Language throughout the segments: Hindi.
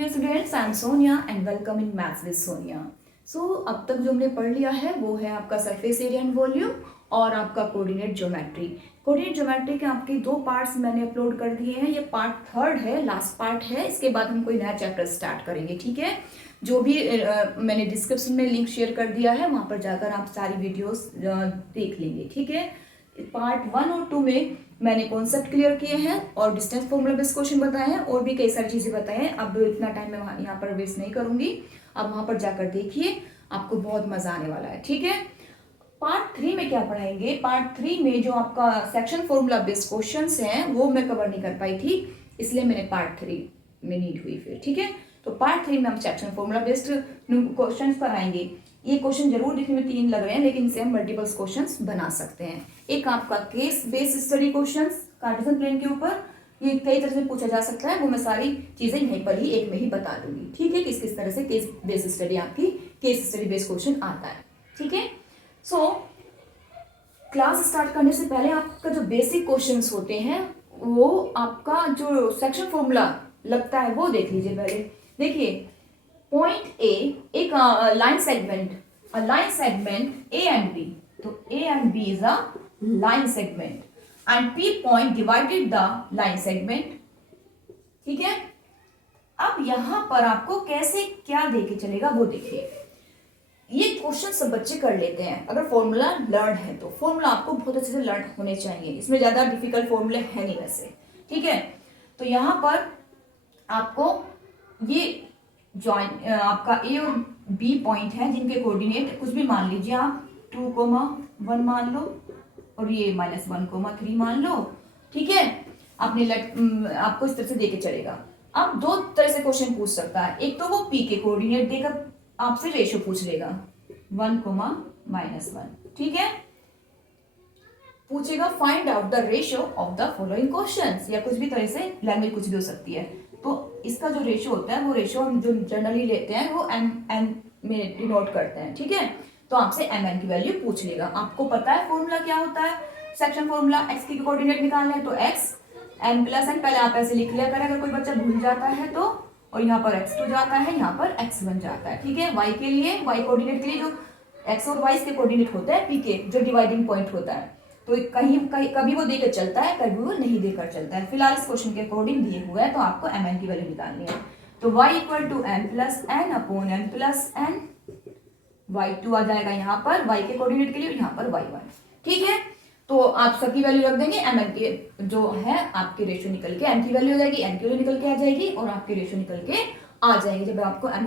dear students, I am Sonia and welcome in Maths with Sonia. So अब तक जो हमने पढ़ लिया है वो है आपका सरफेस एरिया एंड वॉल्यूम और आपका कोऑर्डिनेट ज्योमेट्री। कोऑर्डिनेट ज्योमेट्री के आपके 2 पार्ट्स मैंने अपलोड कर दिए हैं। ये पार्ट 3rd है, लास्ट पार्ट है। इसके बाद हम कोई नया चैप्टर स्टार्ट करेंगे, ठीक है। जो भी मैंने डिस्क्रिप्शन में लिंक शेयर कर दिया है वहाँ पर जाकर आप सारी वीडियोस देख लेंगे, ठीक है। पार्ट 1 और 2 में मैंने कॉन्सेप्ट क्लियर किए हैं और डिस्टेंस फॉर्मूला बेस्ड क्वेश्चन बताए हैं और भी कई सारी चीज़ें बताए हैं। अब इतना टाइम मैं यहाँ पर वेस्ट नहीं करूँगी, अब वहाँ पर जाकर देखिए, आपको बहुत मज़ा आने वाला है, ठीक है। पार्ट 3 में क्या पढ़ाएंगे? पार्ट 3 में जो आपका सेक्शन फॉर्मूला बेस्ड क्वेश्चंस हैं वो मैं कवर नहीं कर पाई थी, इसलिए मैंने पार्ट 3 में नीड हुई फिर, ठीक है। तो पार्ट 3 में हम सेक्शन फॉर्मूला बेस्ड क्वेश्चंस पर आएंगे। ये क्वेश्चन जरूर दिखने में 3 लग रहे हैं, लेकिन इसे हम मल्टीपल्स क्वेश्चंस बना सकते हैं। एक आपका case based study questions Cartesian plane के ऊपर, ये कई तरह से पूछा जा सकता है, वो मैं सारी चीजें यहीं पर ही एक में ही बता दूंगी, ठीक है। किस किस तरह से केस बेस्ड स्टडी आपकी केस स्टडी बेस्ड क्वेश्चन आता है, ठीक है। सो क्लास स्टार्ट करने से पहले आपका जो बेसिक क्वेश्चंस होते हैं वो आपका जो सेक्शन फॉर्मूला लगता है वो देख लीजिए पहले। देखिए पॉइंट ए, एक line segment A and B, तो A and B is a line segment and P point divided the line segment, ठीक है। अब यहां पर आपको कैसे क्या देके चलेगा वो देखिए। ये क्वेश्चन सब बच्चे कर लेते हैं अगर फॉर्मूला लर्न है तो। फॉर्मूला आपको बहुत अच्छे से लर्न होने चाहिए, इसमें ज्यादा डिफिकल्ट फॉर्मूले है नहीं वैसे, ठीक है। तो यहां पर आपको ये जॉइन आपका ए और बी पॉइंट है जिनके कोऑर्डिनेट कुछ भी मान लीजिए आप 2,1 मान लो और ये -1,3 मान लो, ठीक है। आपने आपको इस तरह से देके चलेगा। अब 2 तरह से क्वेश्चन पूछ सकता है। एक तो वो पी के कोऑर्डिनेट देकर आपसे रेशियो पूछ लेगा 1,-1, ठीक है। पूछेगा find out the ratio of the following questions, या कुछ भी तरह से लैंग्वेज कुछ भी हो सकती है। तो इसका जो रेशियो होता है वो रेशियो हम जो जनरली लेते हैं वो एन में डिनोट करते हैं, ठीक है। तो आपसे mn की वैल्यू पूछ लेगा। आपको पता है फॉर्मूला क्या होता है, सेक्शन फॉर्मूला x की कोऑर्डिनेट निकालना है तो x n + n, पहले आप ऐसे लिख लिया करें अगर कोई बच्चा भूल जाता है तो, और यहाँ पर x2 जाता है, यहाँ पर x बन जाता है, ठीक है। y के लिए, y कोऑर्डिनेट के लिए जो x और y के कोऑर्डिनेट होता है p के, जो डिवाइडिंग पॉइंट होता है, तो कहीं कभी वो देकर चलता है, कभी वो नहीं देकर चलता है। फिलहाल इस क्वेश्चन के अकॉर्डिंग दिए हुआ है तो आपको mn की वैल्यू निकालनी है। तो y = m + n upon n + n, y2 आ जाएगा यहाँ पर y के कोऑर्डिनेट के लिए, यहाँ पर y1, ठीक है। तो आप सबकी वैल्यू रख देंगे, mn के जो है आपके रेशियो निकल के n की वैल्यू हो जाएगी, n की वैल्यू निकल के आ जाएगी और आपके रेशियो निकल के आ जाएंगे। जब आपको n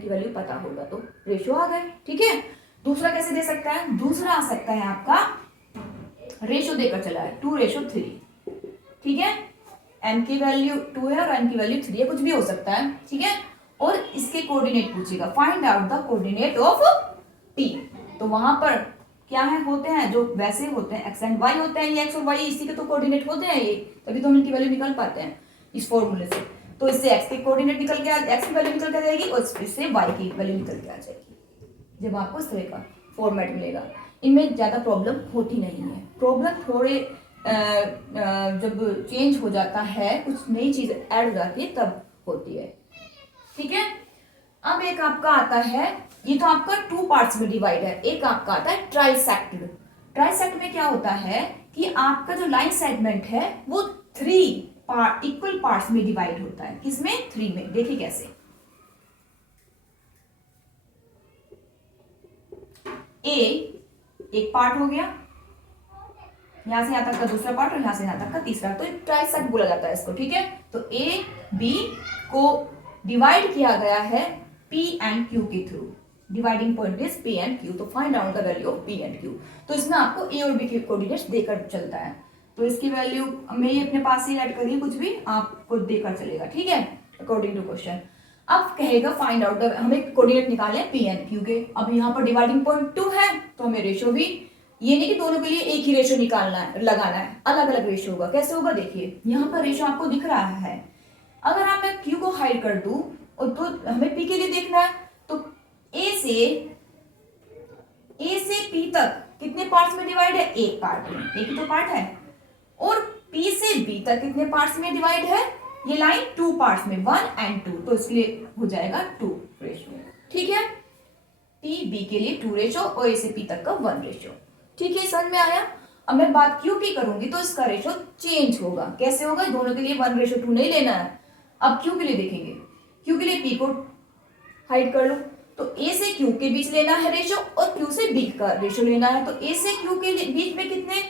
की वैल्यू पता होगा तो रेशियो आ गए, ठीक है। दूसरा कैसे दे सकता है? दूसरा आ सकता है आपका रेशियो देकर चला है 2:3, ठीक है। n की वैल्यू 2 है और n की वैल्यू 3 है, कुछ भी हो सकता है, ठीक है। और इसके कोऑर्डिनेट पूछेगा, find out the coordinate of p। तो वहां पर क्या है, होते हैं जो वैसे होते हैं x एंड y होते हैं, ये x और y इसी के तो कोऑर्डिनेट होते हैं, ये तभी तो हम इनकी वैल्यू निकाल पाते हैं इस फॉर्मूले से। तो इससे x के कोऑर्डिनेट निकल के x की वैल्यू निकल के आ जाएगी और इससे y की वैल्यू निकल के आ जाएगी जब आपको इस तरह का फॉर्मेट मिलेगा। इनमें ज़्यादा प्रॉब्लम होती नहीं है। प्रॉब्लम थोड़े जब चेंज हो जाता है, कुछ नई चीज़ ऐड हो जाती है तब होती है, ठीक है। अब एक आपका आता है, ये तो आपका 2 पार्ट्स में डिवाइड है। एक आपका आता है ट्राइसेक्ट। ट्राइसेक्ट में क्या होता है कि आपका जो लाइन सेगमेंट है वो 3 इक्वल पार्ट्स में डिवाइड होता है। किसमें? 3 में। देखिए कैसे। ए एक पार्ट हो गया, यहां से यहां तक का दूसरा पार्ट और यहां से यहां तक का तीसरा, तो ट्राइसेक्ट बोला जाता है इसको, ठीक है। तो ए बी को डिवाइड किया गया है P एंड Q के through. Dividing point is P and Q, तो find out the value of P and Q। तो इसमें आपको A और B के कोऑर्डिनेट्स देकर चलता है, तो इसकी वैल्यू मैं ये अपने पास ही ऐड करिए, कुछ भी आपको देकर चलेगा, ठीक है, अकॉर्डिंग टू क्वेश्चन। अब कहेगा फाइंड आउट द, हमें कोऑर्डिनेट निकाले P एंड Q के। अब यहाँ पर डिवाइडिंग पॉइंट 2 है तो हमें रेशियो भी, ये नहीं कि दोनों के लिए एक ही रेशियो निकालना है, लगाना है, अलग अलग रेशियो होगा। कैसे होगा? देखिए यहाँ पर रेशियो आपको दिख रहा है, अगर आप मैं Q को हाइड कर दूं और तो हमें P के लिए देखना है, तो A से P तक कितने पार्ट्स में डिवाइड है? एक पार्ट में, एक ही तो पार्ट है। और P से B तक कितने पार्ट्स में डिवाइड है? ये लाइन 2 पार्ट्स में 1 and 2, तो इसलिए हो जाएगा 2 रेशियो। ठीक है, पी बी के लिए 2 रेशो और ए से पी तक का 1 रेशो। ठीक है, समझ में आया। अब मैं बात क्यू की करूंगी तो इसका रेशो चेंज होगा। कैसे होगा? दोनों के लिए 1:2 नहीं लेना है। अब क्यू के लिए देखेंगे, क्यू के लिए पी को हाइड कर लो, तो ए से क्यू के बीच लेना है रेशो और क्यू से बी का रेशो लेना है। तो ए से क्यू के बीच में कितने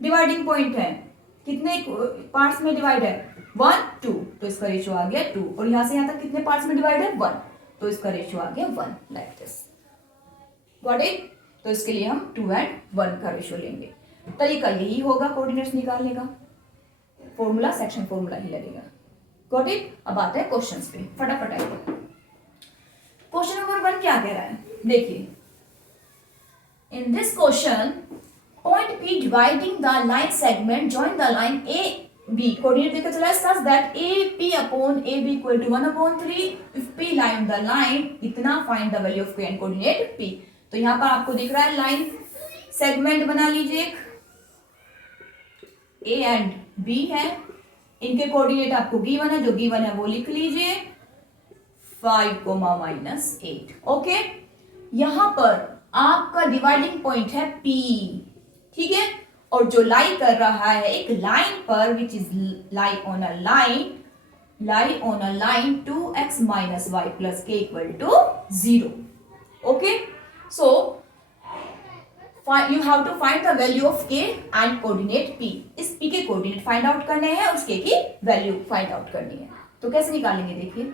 डिवाइडिंग पॉइंट है, कितने पार्ट्स में डिवाइड है? 1 2, तो इसका रेशो आ गया 2। और यहां से यहां तक कितने पार्ट्स में डिवाइड है? 1, तो इसका रेशो आ गया 1, लाइक दिस। Got it? तो इसके लिए हम 2 and 1 का रेशो लेंगे। तरीका यही होगा कोऑर्डिनेट्स निकालने का, फॉर्मूला सेक्शन फॉर्मूला ही लगेगा। Got it? अब आते हैं क्वेश्चंस पे, फटाफट आइए। क्वेश्चन नंबर 1 क्या कह रहा है, देखिए। In this question, point P dividing the line segment join the line A B, coordinate देकर चला है such that A P upon A B equal to 1/3 if P line the line, इतना find the value of K and coordinate P। तो यहां पर आपको दिख रहा है लाइन सेगमेंट बना लीजिए, ए एंड बी है, इनके कोऑर्डिनेट आपको गिवन है, जो गिवन है वो लिख लीजिए 5, -8। ओके, यहां पर आपका डिवाइडिंग पॉइंट है P, ठीक है, और जो लाई कर रहा है एक लाइन पर, which is lie on a line 2x - y plus k = 0। Okay, so you have to find the value of k and coordinate p। इस p के कोऑर्डिनेट फाइंड आउट करने हैं और उस k की वैल्यू फाइंड आउट करनी है। तो कैसे निकालेंगे? देखिए,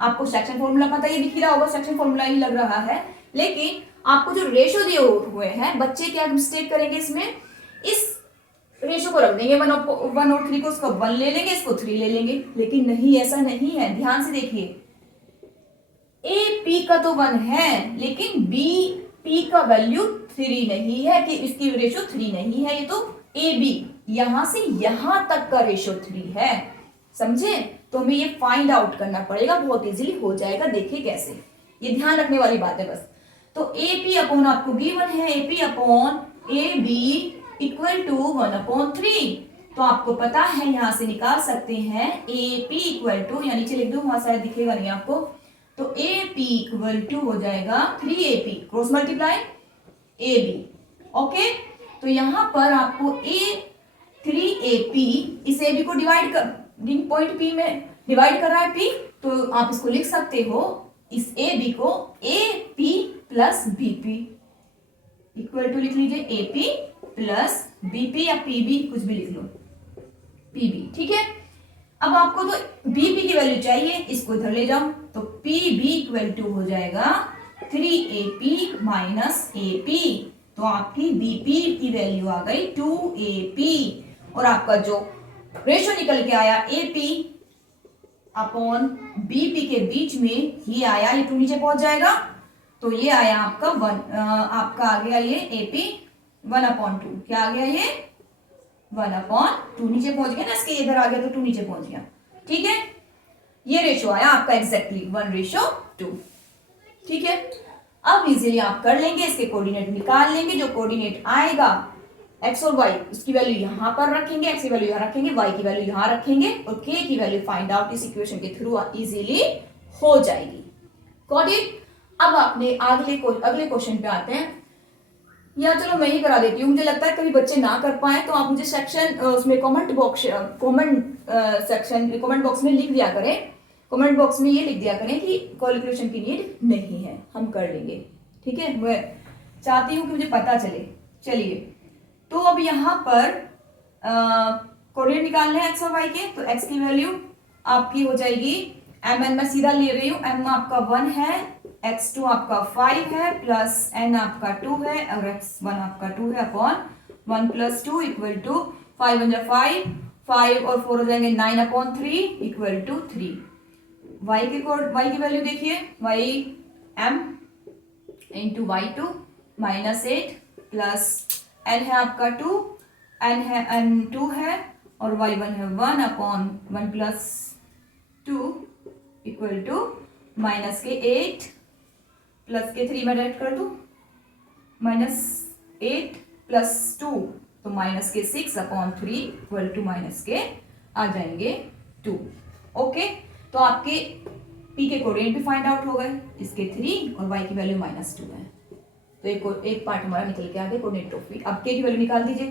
आपको सेक्शन फॉर्मूला पता ही दिख ही रहा होगा, सेक्शन फॉर्मूला ही लग रहा है, लेकिन आपको जो रेशो दिए हुए हैं, बच्चे क्या मिस्टेक करेंगे इसमें, इस रेशो को रख देंगे 1 और 3 को, उसका 1 ले लेंगे, इसको 3 ले लेंगे, लेकिन नहीं, ऐसा नहीं है। ध्यान से देखिए, ए पी का तो 1 है, लेकिन बी पी का वैल्यू 3 नहीं है, कि इसकी रेशो 3 नहीं है। ये तो ए बी यहां से यहां तक का रेशो 3 है, समझे? तो हमें ये फाइंड आउट करना पड़ेगा, बहुत इजीली हो जाएगा। देखिए कैसे, ये ध्यान रखने वाली बात है बस। तो ए पी अपॉन आपको गिवन है, A P upon A B equal to 1/3। तो आपको पता है, यहां से निकाल सकते हैं ए पी इक्वल टू, या नीचे लिख दूं, वहां शायद दिखेगा नहीं आपको, तो ए पी इक्वल टू हो जाएगा 3AP cross multiply A B. Okay, तो यहां पर आपको ए 3AP, इस ए बी को डिवाइड कर, पॉइंट पी में डिवाइड कर रहा है पी, तो आप इसको लिख सकते हो, इस ए बी को A P plus B P equal to लिख लीजिए A P plus B P, या पी बी कुछ भी लिख लो, पी बी। ठीक है, अब आपको तो बी पी की वैल्यू चाहिए, इसको इधर ले जाओ, तो पी बी इक्वल टू हो जाएगा 3AP माइनस ए पी। तो आपकी बीपी की वैल्यू आ गई 2AP, और आपका जो रेशो निकल के आया AP अपॉन बीपी के बीच में ये आया, ये 2 नीचे पहुंच जाएगा, तो ये आया आपका 1, आपका आ गया ये AP 1/2। क्या आ गया? ये 1/2 नीचे पहुंच गया ना, इसके इधर आ गया तो 2 नीचे पहुंच गया। ठीक है, ये रेशो आया आपका एग्जैक्टली 1:2। ठीक है, अब इजीली आप कर लेंगे, इसके कोऑर्डिनेट निकाल लेंगे। जो कोऑर्डिनेट आएगा x और y, उसकी वैल्यू यहां पर रखेंगे, x की वैल्यू यहां रखेंगे, y की वैल्यू यहां रखेंगे, और k की वैल्यू फाइंड आउट इस इक्वेशन के थ्रू इजीली हो जाएगी। Got it? अब आपने अगले क्वेश्चन पे आते हैं, या चलो मैं ही करा देती हूँ, मुझे लगता है कभी बच्चे ना कर पाए तो आप मुझे सेक्शन उसमें कमेंट बॉक्स में लिख दिया करें, कमेंट बॉक्स में ये लिख दिया करें कि कैलकुलेशन की नीड नहीं है, हम कर लेंगे। ठीक है, मैं चाहती हूँ कि मुझे पता चले। चलिए, तो अब यहाँ पर कोऑर्डिनेट निकालने हैं x और y के, तो x की वैल्यू आपकी हो जाएगी mn, मैं सीधा ले रही हूँ, m आपका 1 है, x2 आपका 5 है, प्लस n आपका 2 है, और x1 आपका 2 है, अपॉन 1 + 2 इक्वल टू 5 × 5, 5 और 4 हो जाएंगे 9/3 इक्वल टू 3। y की वैल्यू देखिए, y m into y2 -8 plus n है आपका 2, n है n2 है, और y1 है 1 अपॉन 1 + 2 इक्वल टू -8 प्लस के 3 में ऐड कर दूं, -8 + 2, तो -6 अपॉन 3 इक्वल टू -के आ जाएंगे 2। ओके, तो आपके p के कोऑर्डिनेट भी फाइंड आउट हो गए, इसके 3 और y की वैल्यू -2 है। तो एक पार्ट हमारा निकल के आ गया कोऑर्डिनेट ऑफ p। अब k की वैल्यू निकाल दीजिए।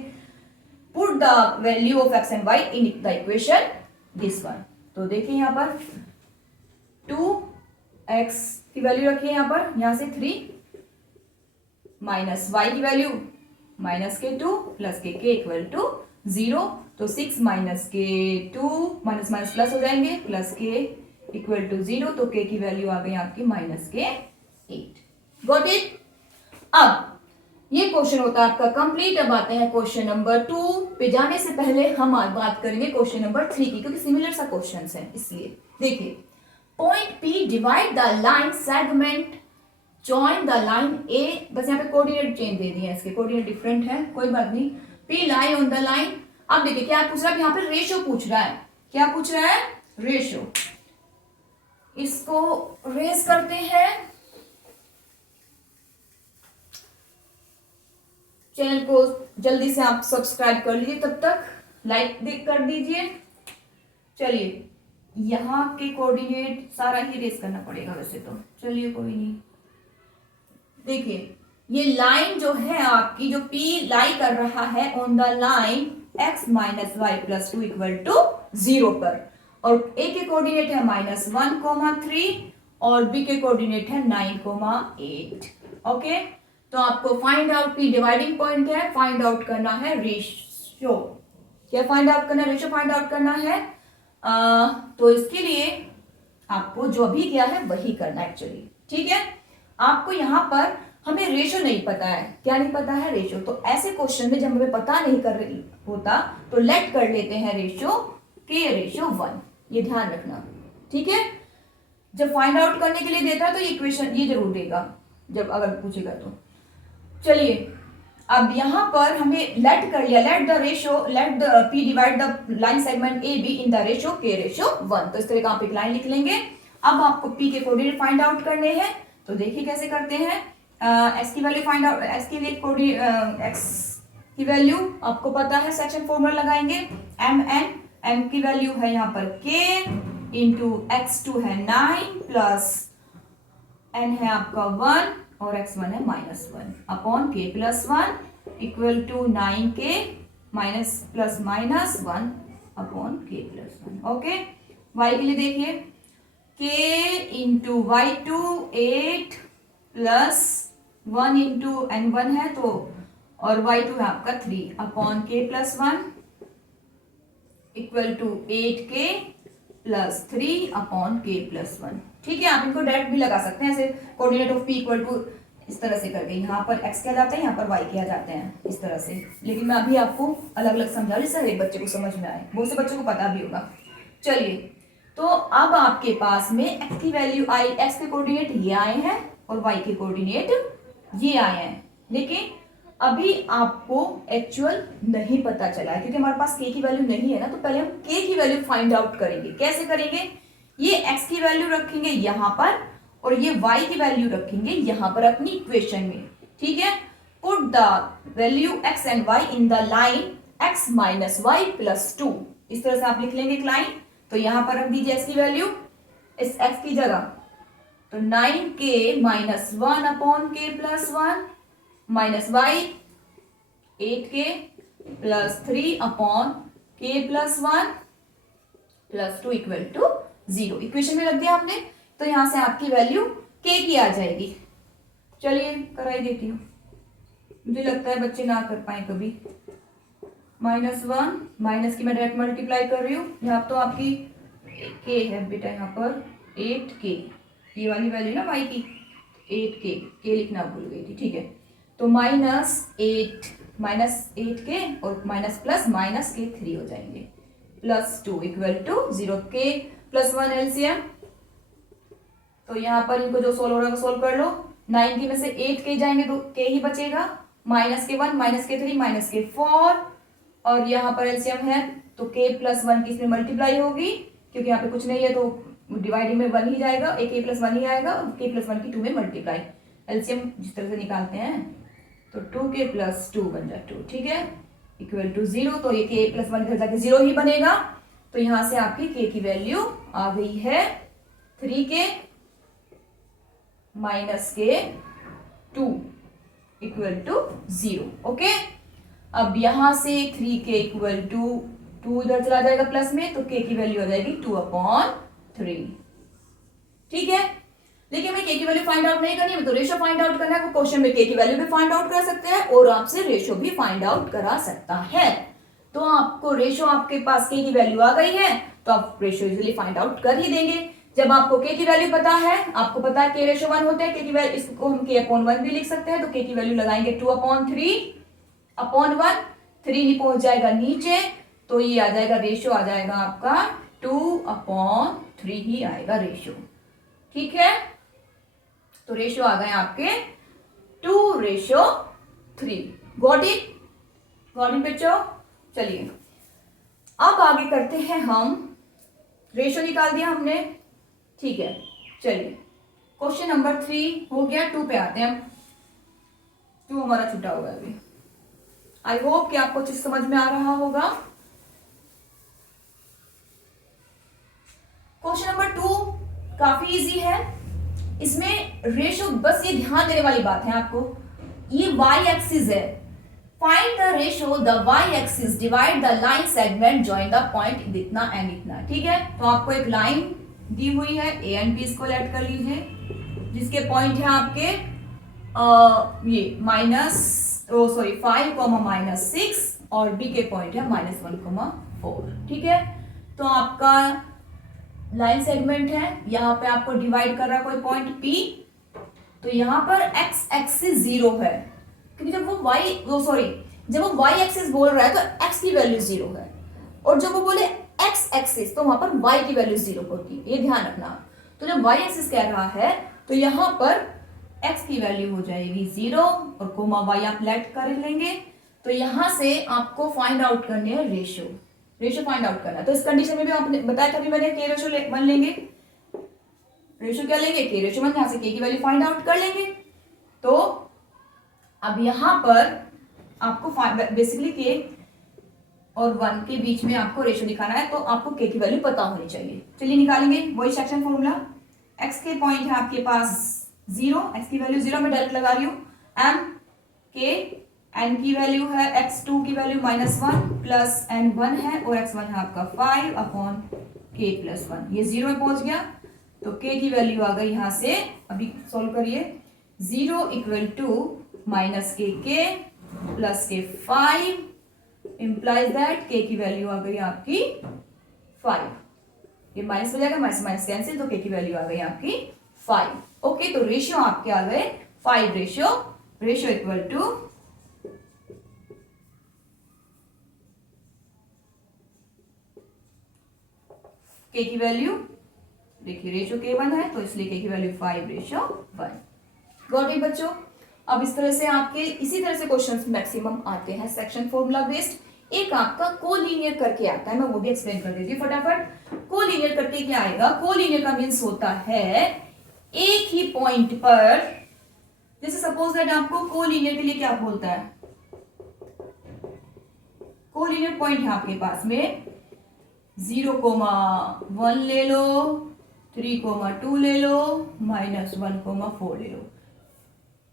Put the value of x and y in the equation this one. तो देखिए यहाँ पर 2x की वैल्यू रखिए, यहाँ पर यहाँ से 3 माइनस y की value -k2 plus k equal to 0। तो 6 माइनस के 2 माइनस माइनस प्लस हो जाएंगे, प्लस k इक्वल टू 0। तो k की वैल्यू आ गई आपकी -8। Got it. अब ये क्वेश्चन होता है आपका कंप्लीट। अब आते हैं क्वेश्चन नंबर 2 पे। जाने से पहले हम आज बात करेंगे क्वेश्चन नंबर 3 की, क्योंकि सिमिलर सा क्वेश्चन है इसलिए। देखिए, point P divide the line segment join the line A। बस यहाँ पे कोऑर्डिनेट चेंज दे दिए हैं, इसके कोऑर्डिनेट डिफरेंट है, कोई बात नहीं। P lie on the line. अब देखिए क्या पूछ रहा है, यहाँ पे रेशियो पूछ रहा है। क्या पूछ रहा है? रेशियो। इसको रेस करते हैं। चैनल को जल्दी से आप सब्सक्राइब कर लीजिए, तब तक लाइक कर दीजिए। चलिए, यहाँ के कोऑर्डिनेट सारा ही रेस करना पड़ेगा वैसे तो, चलिए कोई नहीं। देखिए, ये लाइन जो है आपकी, जो P लाई कर रहा है on the line x minus Y plus 2 equal to 0 पर, और A के कोऑर्डिनेट है -1, 3 और B के कोऑर्डिनेट है 9, 8। ओके, तो आपको find out P dividing point है, फाइंड आउट करना है रेशियो। क्या फाइंड आउट करना है? रेशियो फाइंड आउट करना है। तो इसके लिए आपको जो भी किया है वही करना है एक्चुअली, ठीक है। आपको यहाँ पर हमें रेशियो नहीं पता है। क्या नहीं पता है? रेशियो। तो ऐसे क्वेश्चन में जब हमें पता नहीं कर होता तो लेट कर लेते हैं रेशियो k/1। ये ध्यान रखना, ठीक है। जब फाइंड आउट करने के लिए देता है तो ये इक्वेशन ये जरूर देगा जब अगर पूछेगा तो। चलिए, अब यहाँ पर हमें लेट कर लिया, let the ratio, let the P divide the line segment AB in the ratio k/1। तो इस तरह का आप एक लाइन लिख लेंगे। अब आपको P के कोऑर्डिनेट फाइंड आउट करने हैं, तो देखिए कैसे करते हैं। S की वैल्यू फाइंड आउट, S के लिए x की वैल्यू आपको पता है, सेक्शन फॉर्मूला लगाएंगे m की वैल्यू है यहाँ पर k इंटू x2 है 9 प्लस n है आपका 1 और x1 है -1 upon k+1 equal to 9k minus plus -1 upon k+1। Okay, y के लिए देखिए k into y2 8 plus 1 into n1 है तो, और y2 है आपका 3 upon k+1 equal to 8k plus 3 upon k+1। ठीक है, आप इनको डायरेक्ट भी लगा सकते हैं ऐसे, coordinate of p equal to इस तरह से करके, यहाँ पर x क्या जाता है, यहाँ पर y क्या जाते हैं, इस तरह से। लेकिन मैं अभी आपको अलग अलग समझा जिससे हर एक बच्चे को समझ में आए, बहुत से बच्चों को पता भी होगा। चलिए, तो अब आपके पास में x की वैल्यू आई, x के कोऑर्डिनेट ये आए हैं और y के कोऑर्डिनेट ये आए हैं, लेकिन अभी आपको एक्चुअल नहीं पता चला है क्योंकि हमारे पास k की वैल्यू नहीं है ना। तो पहले हम k की वैल्यू फाइंड आउट करेंगे। कैसे करेंगे? ये x की वैल्यू रखेंगे यहाँ पर और ये y की वैल्यू रखेंगे यहाँ पर अपनी इक्वेशन में, ठीक है। Put the value x and y in the line x minus Y plus 2, इस तरह से आप लिख लेंगे एक लाइन। तो यहाँ पर रख दीजिए x की वैल्यू इस x की जगह, तो 9k minus 1 upon k+1 minus y 8k plus 3 upon k+1 plus 2 equal to 0। Equation में रख दिया आपने, तो यहां से आपकी वैल्यू k की आ जाएगी। चलिए कराई देती हूँ, मुझे लगता है बच्चे ना कर पाए कभी। -1 माइनस की मैं डायरेक्ट मल्टीप्लाई कर रही हूँ, यहाँ तो आपकी k है बेटा, यहाँ पर 8k, ये वाली वैल्यू ना y की 8k, k लिखना भूल गई थी, ठीक है। तो -8k और माइनस प्लस माइनस के 3 हो जाएंगे, plus 2 equal to 0, k+1 LCM. तो यहाँ पर इनको जो सोल्व हो रहा है सोल्व कर लो। 9 के में से 8k जाएंगे तो k ही बचेगा, -1 -3 -4, और यहाँ पर एलसीएम है तो k+1 की इसमें मल्टीप्लाई होगी क्योंकि यहाँ पे कुछ नहीं है तो डिवाइडिंग में 1 ही जाएगा, एक k+1 ही आएगा, k+1 की 2 में मल्टीप्लाई। एलसीएम जिस तरह से निकालते हैं तो 2k + 2 बन जाए 2, ठीक है, इक्वल टू 0। तो ये k+1 इधर जाके 0 ही बनेगा। तो यहां से आपकी k की वैल्यू आ गई है 3k माइनस के 2 इक्वल टू 0। ओके, अब यहां से 3k इक्वल टू 2 इधर चला जाएगा प्लस में, तो k की वैल्यू आ जाएगी 2/3। ठीक है, देखिए हमें k की वैल्यू फाइंड आउट नहीं करनी है, तो रेशियो फाइंड आउट करना है। क्वेश्चन में k की वैल्यू भी फाइंड आउट कर सकते हैं और आपसे रेशियो भी फाइंड आउट करा सकता है। तो आपको रेशियो, आपके पास k की वैल्यू आ गई है तो आप रेशियो इजीली फाइंड आउट कर ही देंगे। जब आपको k की वैल्यू पता है, आपको पता है k रेशियो 1 होता है, k की वैल्यू इसको हम k/1 भी लिख सकते हैं, तो k की वैल्यू लगाएंगे 2/3/1, 3 नहीं पहुंच जाएगा नीचे, तो ये आ जाएगा रेशियो आ जाएगा आपका 2/3 ही आएगा रेशियो। ठीक है, तो रेशियो आ गए आपके 2:3। गॉट इट बच्चों। चलिए अब आगे करते हैं हम, रेशियो निकाल दिया हमने। ठीक है, चलिए क्वेश्चन नंबर 3 हो गया, 2 पे आते हैं हम। 2 हमारा छूटा हुआ है अभी। आई होप कि आपको चीज समझ में आ रहा होगा। क्वेश्चन नंबर 2 काफी इजी है। इसमें रेशियो, बस ये ध्यान देने वाली बात है आपको, ये y एक्सिस है। Find the ratio the y axis divide the line segment join the point इतना एंड इतना। ठीक है, तो आपको एक लाइन दी हुई है a एंड b, इसको ऐड कर लीजिए, जिसके पॉइंट है आपके ये -5, और b के पॉइंट है -1,4। ठीक है, तो आपका लाइन सेगमेंट है, यहाँ पे आपको डिवाइड कर रहा है कोई पॉइंट P, तो यहाँ पर x एक्सिस 0 है, क्योंकि जब वो y एक्सिस बोल रहा है तो x की वैल्यू 0 है, और जब वो बोले x एक्सिस तो वहां पर y की वैल्यू 0 होती है, ये ध्यान रखना। तो जब y एक्सिस कह रहा है तो यहाँ पर x की वैल्यू हो जाएगी 0 और कोमा y आप लेट कर लेंगे। तो यहां से आपको फाइंड आउट करनी है रेशियो फाइंड आउट करना है। तो इस कंडीशन में भी आपने बताया था, मैंने k रेशियो 1 लेंगे, रेशियो क्या लेंगे, k रेशियो 1, यहां से k की वैल्यू फाइंड आउट कर लेंगे। तो अब यहां पर आपको बेसिकली k और 1 के बीच में आपको रेशियो दिखाना है, तो आपको k की वैल्यू पता होनी चाहिए। चलिए निकालेंगे, वही सेक्शन फॉर्मूला। x के पॉइंट है आपके पास 0, x की वैल्यू 0 में डायरेक्ट लगा रही हूँ, m k, n की वैल्यू है x2 की वैल्यू -1 प्लस n1 है, और x1 है आपका 5/k+1, ये 0 में पहुंच गया। तो k की वैल्यू आ गई यहां से, अभी सॉल्व करिए, 0 इक्वल टू -kk प्लस के 5 इंप्लाइज दैट k की वैल्यू आ गई आपकी 5, ये माइनस हो जाएगा, माइनस माइनस कैंसिल, तो k की वैल्यू आ गई आपकी 5। ओके, तो रेशियो आपके आ गए 5 रेशियो इक्वल टू k की वैल्यू, देखिए रेशियो k1 है तो इसलिए k की वैल्यू 5:1। गॉट इट बच्चों। अब इस तरह से आपके इसी तरह से क्वेश्चंस मैक्सिमम आते हैं सेक्शन फॉर्मूला बेस्ड। एक आपका कोलिनियर करके आता है, मैं वो भी एक्सप्लेन कर देती हूँ फटाफट। कोलिनियर करके क्या आएगा, कोलिनियर का मीन्स होता है एक ही पॉइंट पर, जैसे सपोज दैट आपको कोलिनियर के लिए क्या बोलता है, कोलिनियर पॉइंट है आपके पास में 0,1 ले लो, 3,2 ले लो, -1,4 ले लो।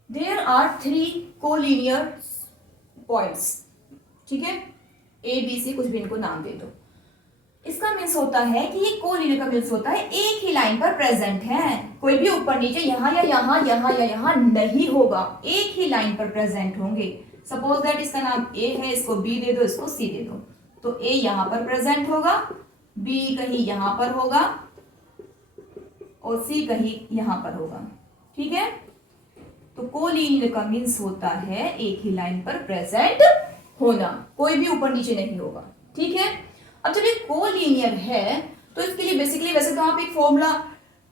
There are 3 collinear points. ठीक है, ए बी सी कुछ भी इनको नाम दे दो। इसका मीन्स होता है कि ये कोलिनियर का मीन्स होता है एक ही लाइन पर प्रेजेंट है, कोई भी ऊपर नीचे यहां या यहां यहां या यहां नहीं होगा, एक ही लाइन पर प्रेजेंट होंगे। सपोज दैट इसका नाम ए है, इसको बी दे दो, इसको सी दे दो, तो ए यहां पर प्रेजेंट होगा, बी कहीं यहां पर होगा और सी कहीं यहां पर होगा। ठीक है, तो कोलिनियर का मीन्स होता है एक ही लाइन पर प्रेजेंट होना, कोई भी ऊपर नीचे नहीं होगा। ठीक है, अब जब ये कोलिनियर है तो इसके लिए बेसिकली वैसे तो आप एक फॉर्मूला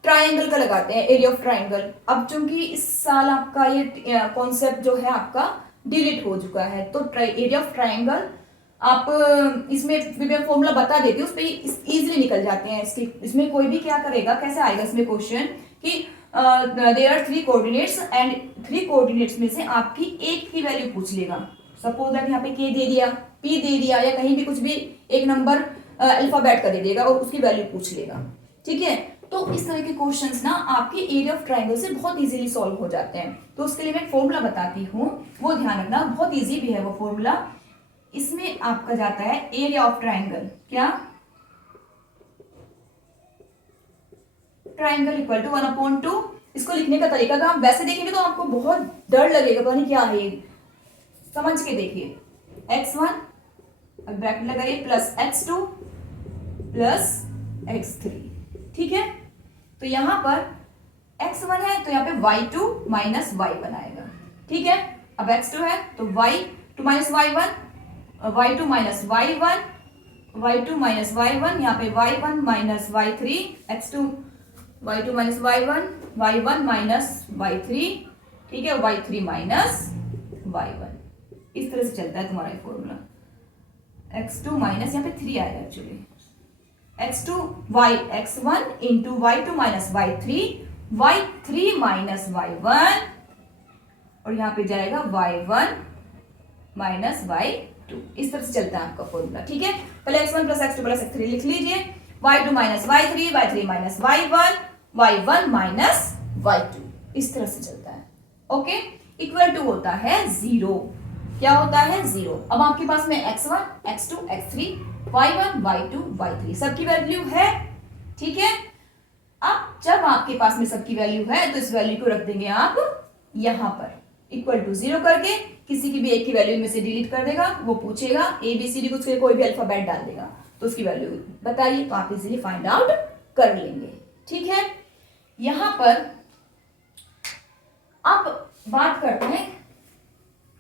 ट्राइंगल का लगाते हैं, एरिया ऑफ ट्राइंगल। अब चूंकि इस साल आपका ये कॉन्सेप्ट जो है आपका डिलीट हो चुका है, तो एरिया ऑफ ट्राइंगल आप इसमें फॉर्मूला बता देती हूँ, उस पर इजीली निकल जाते हैं। इसमें कोई भी क्या करेगा, कैसे आएगा इसमें क्वेश्चन कि there are 3 coordinates and 3 coordinates में से आपकी एक की वैल्यू पूछ लेगा। सपोज दैट यहाँ पे k दे दिया, p दे दिया, या कहीं भी कुछ भी एक नंबर अल्फाबेट का दे देगा और उसकी वैल्यू पूछ लेगा। ठीक है, तो इस तरह के क्वेश्चंस ना आपके एरिया ऑफ ट्राइंगल से बहुत इजीली सॉल्व हो जाते हैं। तो उसके लिए मैं फॉर्मूला बताती हूँ, वो ध्यान रखना, बहुत इजी भी है वो फॉर्मूला। इसमें आपका जाता है एरिया ऑफ ट्राइंगल, क्या, ट्राइंगल इक्वल टू 1/2। इसको लिखने का तरीका अगर आप वैसे देखेंगे तो आपको बहुत डर लगेगा, पता नहीं क्या है, समझ के देखिए। x1 ब्रैकेट लगाइए प्लस x2 प्लस x3। ठीक है, तो यहां पर x1 है तो यहाँ पे y2 माइनस y1 आएगा। ठीक है, अब x2 है तो y2 minus y1, y2 minus y1, y2 minus y1, यहाँ पे y1 minus y3, x2 y2 minus y1, y1 minus y3। ठीक है, y3 माइनस y1। इस तरह से चलता है तुम्हारा फॉर्मूला। x2 माइनस यहाँ पे 3 आएगा actually, x2 x1 into y2 minus y3, y3 minus y1 और यहाँ पे जाएगा y1 माइनस y2। इस तरह से चलता है आपका फॉर्मूला। ठीक है, पहले x1 plus x2 plus x3 लिख लीजिए, y2 minus y3, y3 minus y1, y1 minus y2। इस तरह से चलता है। ओके, इक्वल टू होता है 0। क्या होता है? 0। अब आपके पास में x1, x2, x3, y1, y2, y3 सबकी वैल्यू है। ठीक है, अब जब आपके पास में सबकी वैल्यू है तो इस वैल्यू को रख देंगे आप यहां पर इक्वल टू 0 करके, किसी की भी एक की वैल्यू में से डिलीट कर देगा, वो पूछेगा ABCD कुछ कोई भी अल्फाबेट डाल देगा तो उसकी वैल्यू बताइए, तो आप इजीली फाइंड आउट कर लेंगे। ठीक है, यहां पर अब बात करते हैं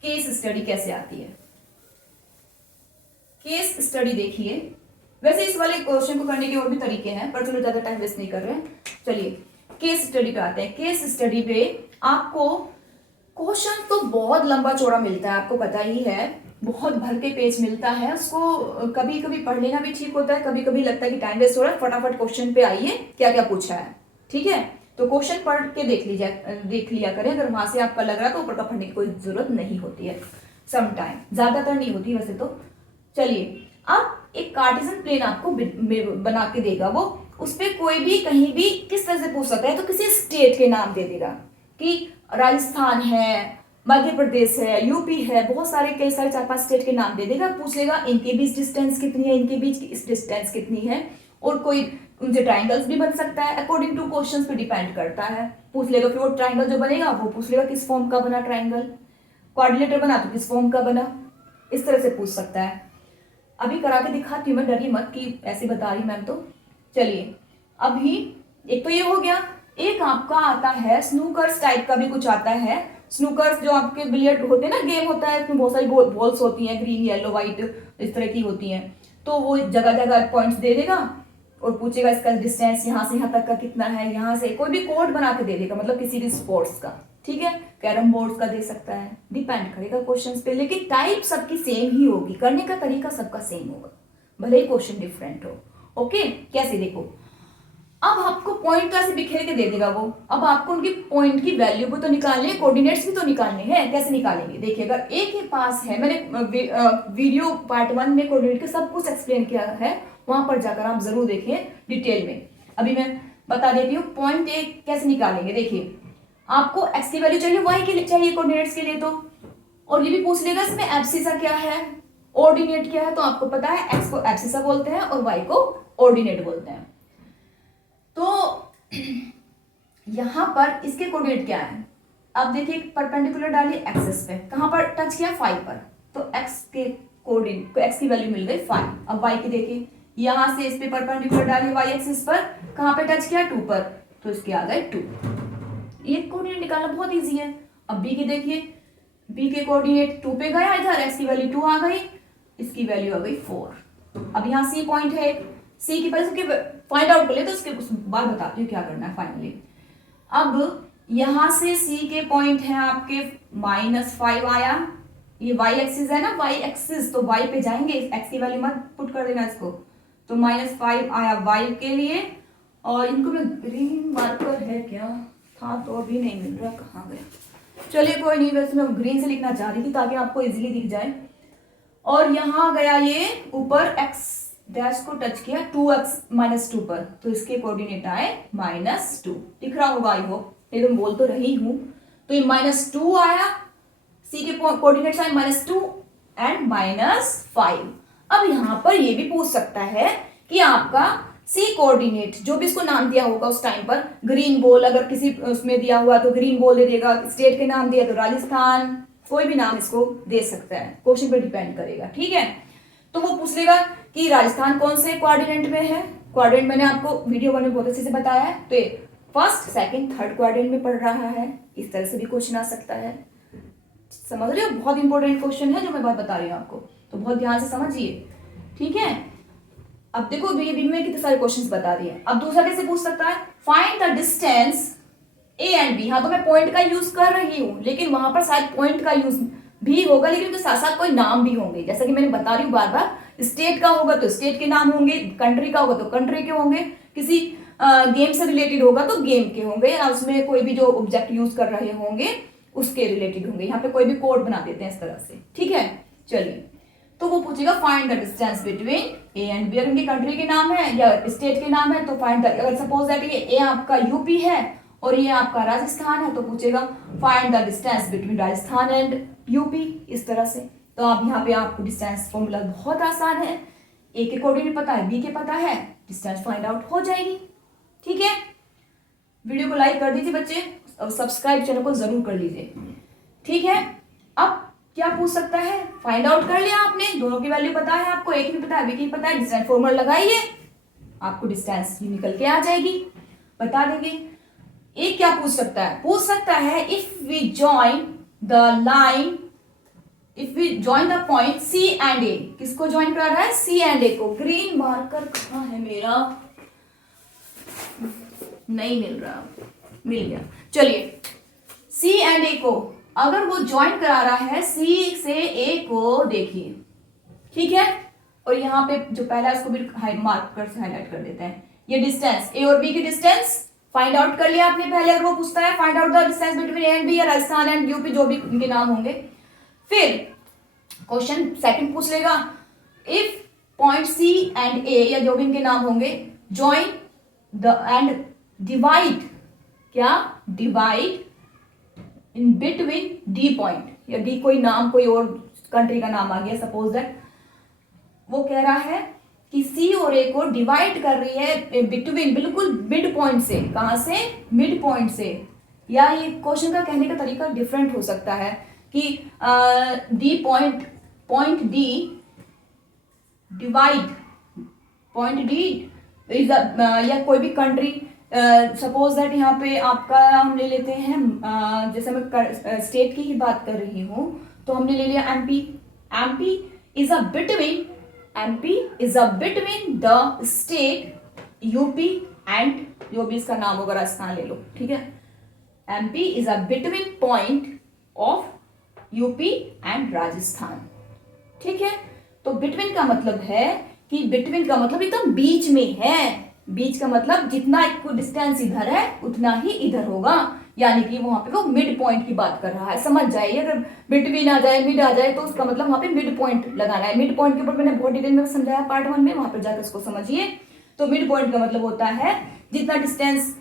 केस स्टडी कैसे आती है। केस स्टडी देखिए, वैसे इस वाले क्वेश्चन को करने के और भी तरीके हैं पर चलो ज्यादा टाइम वेस्ट नहीं कर रहे हैं। चलिए केस स्टडी पे आते हैं। केस स्टडी पे आपको क्वेश्चन तो बहुत लंबा चौड़ा मिलता है, आपको पता ही है, बहुत भर के पेज मिलता है। उसको कभी कभी पढ़ लेना भी ठीक होता है, कभी कभी लगता है कि टाइम वेस्ट हो रहा है, फटाफट क्वेश्चन पे आइए क्या क्या पूछा है। ठीक है, तो क्वेश्चन पढ़ के देख लिया करें, अगर वहां से आपका लग रहा है तो ऊपर का पढ़ने की कोई जरूरत नहीं होती है, सम टाइम, ज्यादातर नहीं होती वैसे तो। चलिए, अब एक कार्टेशियन प्लेन आपको बना के देगा, वो उस पर कोई भी कहीं भी किस तरह से पूछ सकता है, तो किसी स्टेट के नाम दे देगा कि राजस्थान है, मध्य प्रदेश है, यूपी है, बहुत सारे कई सारे 4-5 स्टेट के नाम दे देगा, पूछेगा इनके बीच डिस्टेंस कितनी है, इनके बीच इस डिस्टेंस कितनी है, और कोई उनसे ट्राइंगल्स भी बन सकता है, अकॉर्डिंग टू क्वेश्चंस पे डिपेंड करता है। पूछ लेगा, फिर वो ट्राइंगल जो बनेगा वो पूछ लेगा किस फॉर्म का बना ट्राइंगल, क्वाड्रिलेटर बना तो किस फॉर्म का बना, इस तरह से पूछ सकता है। अभी करा के दिखाती हूँ मैं, डरिए मत कि ऐसे बता रही मैम तो। चलिए, अभी एक तो ये हो गया, एक आपका आता है स्नूकर्स टाइप का भी कुछ आता है। स्नूकर्स जो आपके बिलियर्ड होते हैं ना, गेम होता है, इसमें बहुत सारी बॉल्स होती हैं, ग्रीन येलो व्हाइट इस तरह की होती हैं, तो वो जगह जगह पॉइंट्स दे देगा और पूछेगा इसका डिस्टेंस यहाँ से यहाँ तक का कितना है, यहाँ से कोई भी कोड बना के दे देगा, मतलब किसी भी स्पोर्ट्स का। ठीक है, कैरम बोर्ड का दे सकता है, डिपेंड करेगा क्वेश्चंस पे, लेकिन टाइप सबकी सेम ही होगी, करने का तरीका सबका सेम होगा, भले ही क्वेश्चन डिफरेंट हो। ओके, कैसे देखो, अब आपको पॉइंट ऐसे बिखेर के दे देगा वो, अब आपको उनकी पॉइंट की वैल्यू भी तो निकालनी है, कोऑर्डिनेट्स भी तो निकालने हैं, कैसे निकालेंगे देखिए। अगर ए के पास है, मैंने वीडियो पार्ट 1 में कोऑर्डिनेट के सब कुछ एक्सप्लेन किया है, वहां पर जाकर आप जरूर देखें डिटेल में। अभी मैं बता देती हूँ पॉइंट ए कैसे निकालेंगे। देखिए, आपको एक्स की वैल्यू चाहिए, वाई के लिए चाहिए कोऑर्डिनेट्स के लिए, तो और ये भी पूछ लेगा इसमें एब्सिसा क्या है, ऑर्डिनेट क्या है, तो आपको पता है एक्स को एब्सिसा बोलते हैं और वाई को ऑर्डिनेट बोलते हैं। तो यहां पर इसके कोऑर्डिनेट क्या है, अब देखिए परपेंडिकुलर डालिए एक्सिस पे, कहां पर टच किया 5 पर, तो एक्स के कोऑर्डिनेट एक्स की वैल्यू मिल गई 5। अब वाई की देखिए, यहां से इस पे परपेंडिकुलर डालिए वाई एक्सिस पर, कहां पे टच किया 2 पर, तो इसके आ गए 2। ये कोऑर्डिनेट निकालना बहुत इजी है। अब बी की देखिए, बी के कोऑर्डिनेट 2 पे गया, इधर एक्स की वैल्यू 2 आ गई, इसकी वैल्यू आ गई 4। अब यहाँ सी पॉइंट है, सी की वैल्यू फाइंड आउट कर ले, तो उसके बाद बताती हूँ क्या करना है फाइनली। अब यहां से सी के पॉइंट है आपके -5 आया, ये वाई एक्सिस है ना, वाई एक्सिस, तो वाई पे जाएंगे, एक्स की वैल्यू मत पुट कर देना इसको, तो -5 आया वाई के लिए, और इनको मैं ग्रीन मार्कर है क्या था तो अभी नहीं मिल रहा, कहाँ गया, चलिए कोई नहीं, वैसे मैं ग्रीन से लिखना चाह रही थी ताकि आपको इजीली दिख जाए। और यहाँ गया ये ऊपर एक्स डैश को टच किया 2x-2 पर, तो इसके कोऑर्डिनेट आए -2। दिख रहा होगा आई होप, नहीं तो मैं बोल तो रही हूं। तो ये -2 आया, सी के कोऑर्डिनेट्स आए -2 एंड -5। अब यहां पर ये भी पूछ सकता है कि आपका सी कोऑर्डिनेट, जो भी इसको नाम दिया होगा उस टाइम पर, ग्रीन बॉल अगर किसी उसमें दिया हुआ तो ग्रीन बॉल दे देगा, स्टेट के नाम दिया तो राजस्थान, कोई भी नाम इसको दे सकता है, क्वेश्चन पर डिपेंड करेगा। ठीक है, तो वो पूछ लेगा कि राजस्थान कौन से क्वाड्रेंट में है। क्वाड्रेंट मैंने आपको वीडियो वन में बहुत अच्छे से बताया है, तो ये फर्स्ट, सेकंड, थर्ड क्वाड्रेंट में पढ़ रहा है। इस तरह से भी क्वेश्चन आ सकता है। समझ रहे हो, बहुत इंपॉर्टेंट क्वेश्चन है जो मैं बात बता रही हूँ आपको, तो बहुत ध्यान से समझिए। ठीक है, अब देखो बी में कितने सारे क्वेश्चंस बता दिए। अब दूसरा कैसे पूछ सकता है, find the distance A and B. हाँ, तो मैं पॉइंट का यूज कर रही हूँ, लेकिन वहां पर शायद पॉइंट का यूज भी होगा, लेकिन उसके साथ साथ कोई नाम भी होंगे। जैसा कि मैंने बता रही हूँ बार बार, स्टेट का होगा तो स्टेट के नाम होंगे, कंट्री का होगा तो कंट्री के होंगे, किसी गेम से रिलेटेड होगा तो गेम के होंगे, या उसमें कोई भी जो ऑब्जेक्ट यूज कर रहे होंगे उसके रिलेटेड होंगे। यहाँ पे कोई भी कोड बना देते हैं इस तरह से। ठीक है, चलिए, तो वो पूछेगा find the distance between A and B. अगर उनकी कंट्री के नाम है या स्टेट के नाम है तो फाइंड द, अगर सपोज दैट ये ए आपका यूपी है और ये आपका राजस्थान है, तो पूछेगा find the distance between Rajasthan and UP, इस तरह से। तो आप यहाँ पे आपको डिस्टेंस फॉर्मूला बहुत आसान है, ए के कोऑर्डिनेट पता है, बी के पता है, डिस्टेंस फाइंड आउट हो जाएगी। ठीक है, वीडियो को लाइक कर दीजिए बच्चे और सब्सक्राइब चैनल को जरूर कर लीजिए। ठीक है, अब क्या पूछ सकता है, फाइंड आउट कर लिया आपने, दोनों की वैल्यू पता है आपको, ए की भी पता है, बी की भी पता है, डिस्टेंस फॉर्मूला लगाइए, आपको डिस्टेंस निकल के आ जाएगी, बता देंगे। एक क्या पूछ सकता है, पूछ सकता है if we join the line, if we join the point C and A. किसको ज्वाइन कर रहा है, सी एंड ए को। ग्रीन मार्कर कहाँ है मेरा, नहीं मिल रहा, मिल गया। चलिए, सी एंड ए को अगर वो ज्वाइन करा रहा है सी से ए को, देखिए। ठीक है, और यहाँ पे जो पहला है उसको भी मार्कर से हाईलाइट कर देते हैं। ये डिस्टेंस ए और बी की डिस्टेंस फाइंड आउट कर लिया आपने पहले। अगर वो पूछता है find out the distance between A and B या राजस्थान एंड यूपी, जो भी उनके नाम होंगे, फिर क्वेश्चन सेकंड पूछ लेगा इफ पॉइंट सी एंड ए या जो भी इनके नाम होंगे ज्वाइन द एंड डिवाइड, क्या divide in between D point, या डी कोई नाम, कोई और कंट्री का नाम आ गया सपोज दैट, वो कह रहा है कि सी और ए को डिवाइड कर रही है बिटवीन, बिल्कुल मिड पॉइंट से। कहां से, मिड पॉइंट से। या ये क्वेश्चन का कहने का तरीका डिफरेंट हो सकता है कि D point, point D divide, point D is या कोई भी कंट्री, सपोज दैट यहाँ पे आपका हम ले लेते हैं, जैसे मैं स्टेट की ही बात कर रही हूँ, तो हमने ले लिया MP. MP is a between, MP is a between the state UP and जो भी इसका नाम होगा, राजस्थान ले लो। ठीक है, MP is a between point of UP and Rajasthan. ठीक है, तो बिटवीन का मतलब है कि बिटवीन का मतलब एकदम बीच में है। बीच का मतलब जितना डिस्टेंस इधर है उतना ही इधर होगा, यानी कि वहां पे वो मिड पॉइंट की बात कर रहा है। समझ जाइए, अगर बिटवीन आ जाए, मिड आ जाए, तो उसका मतलब वहां पे मिड पॉइंट लगाना है। मिड पॉइंट के ऊपर मैंने बहुत डिटेल में समझाया पार्ट 1 में, वहां पर जाकर उसको समझिए। तो मिड पॉइंट का मतलब होता है जितना डिस्टेंस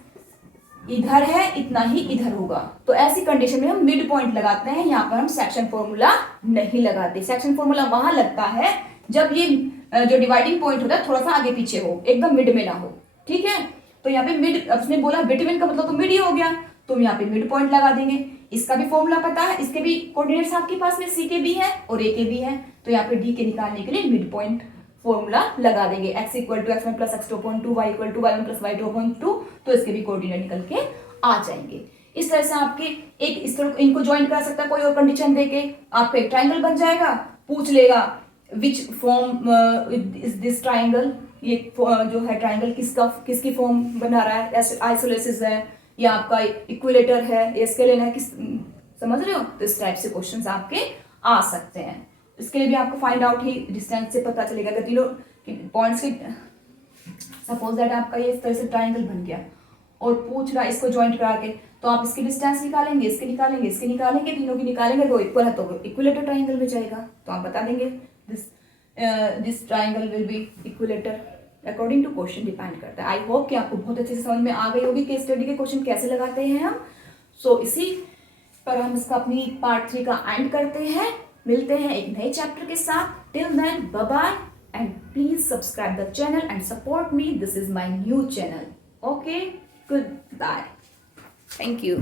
इधर है इतना ही इधर होगा। तो ऐसी कंडीशन में हम मिड पॉइंट लगाते हैं, यहाँ पर हम सेक्शन फॉर्मूला नहीं लगाते। सेक्शन फॉर्मूला वहां लगता है जब ये जो डिवाइडिंग पॉइंट होता है थोड़ा सा आगे पीछे हो, एकदम मिड में ना हो। ठीक है, तो यहाँ पे मिड, उसने बोला बिटवीन का मतलब तो मिड ही हो गया, तो हम यहाँ पे मिड पॉइंट लगा देंगे। इसका भी फॉर्मूला पता है, इसके भी कोऑर्डिनेट्स आपके पास में सी के भी है और ए के भी है, तो यहाँ पे डी के निकालने के लिए मिड पॉइंट फॉर्मूला लगा देंगे। x equal to x1 plus x2/2, y equal to y1 plus y2/2, तो इसके भी कोऑर्डिनेट निकल के आ जाएंगे। इस तरह से आपके एक इस तरह इनको ज्वाइन कर सकता है कोई और कंडीशन देके, आपका एक ट्राइंगल बन जाएगा। पूछ लेगा which form is this triangle, ये जो है ट्राइंगल किसकी फॉर्म बना रहा है, आइसोलेसिस है या आपका इक्विलेटर है या स्केलेन है, किस, समझ रहे हो। तो इस टाइप से क्वेश्चंस आपके आ सकते हैं। इसके लिए भी आपको फाइंड आउट ही डिस्टेंस से पता चलेगा। अगर तीनों पॉइंट्स के, सपोज दैट आपका ये इस तरह से ट्राइंगल बन गया और पूछ रहा है इसको ज्वाइंट करा के, तो आप इसकी डिस्टेंस निकालेंगे, इसके निकालेंगे, इसके निकालेंगे, तीनों की निकालेंगे, वो इक्वल है तो इक्विलेटर ट्राइंगल में जाएगा, तो आप बता देंगे this this triangle will be equilateral according to question depend करता है। आई होप कि आपको बहुत अच्छे से समझ में आ गई होगी कि स्टडी के क्वेश्चन कैसे लगाते हैं हम। सो इसी पर हम इसका अपनी पार्ट 3 का एंड करते हैं। मिलते हैं एक नए चैप्टर के साथ। Till then bye bye and please subscribe the channel and support me. This is my new channel. Okay, good bye, thank you.